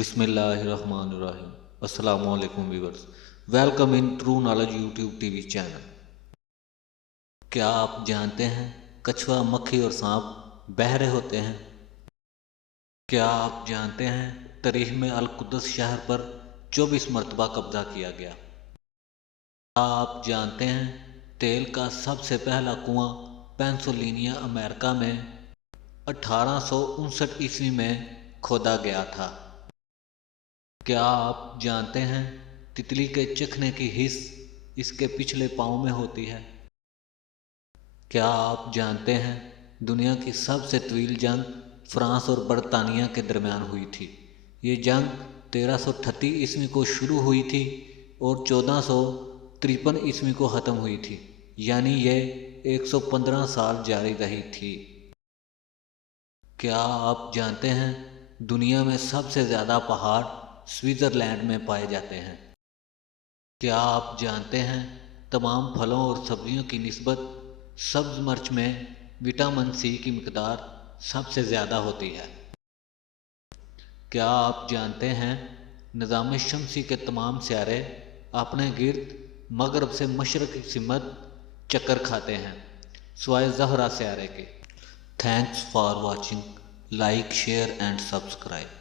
बिस्मिल्लाहिर्रहमानिर्रहीम। अस्सलामु अलैकुम viewers, welcome in true knowledge YouTube TV channel. क्या आप जानते हैं कछुआ, मक्खी और सांप बहरे होते हैं? क्या आप जानते हैं तारीख में अल कुद्दस शहर पर 24 मरतबा कब्जा किया गया? क्या आप जानते हैं तेल का सबसे पहला कुआं पेंसिल्वेनिया अमेरिका में 1859 ईस्वी में खोदा गया था? क्या आप जानते हैं तितली के चखने की हिस्स इसके पिछले पाँव में होती है? क्या आप जानते हैं दुनिया की सबसे तवील जंग फ्रांस और बरतानिया के दरमियान हुई थी? ये जंग 1338 ईस्वी को शुरू हुई थी और 1453 ईस्वी को ख़त्म हुई थी, यानी ये 115 साल जारी रही थी। क्या आप जानते हैं दुनिया में सबसे ज़्यादा पहाड़ स्विट्ज़रलैंड में पाए जाते हैं? क्या आप जानते हैं तमाम फलों और सब्जियों की निस्बत सब्ज़ मिर्च में विटामिन सी की मिकदार सबसे ज़्यादा होती है? क्या आप जानते हैं निज़ाम शमसी के तमाम सियारे अपने गिर्द मगरब से मशरक़ की सिमत चक्कर खाते हैं, सिवाय ज़हरा सियारे के। Thanks for watching, like, share and subscribe.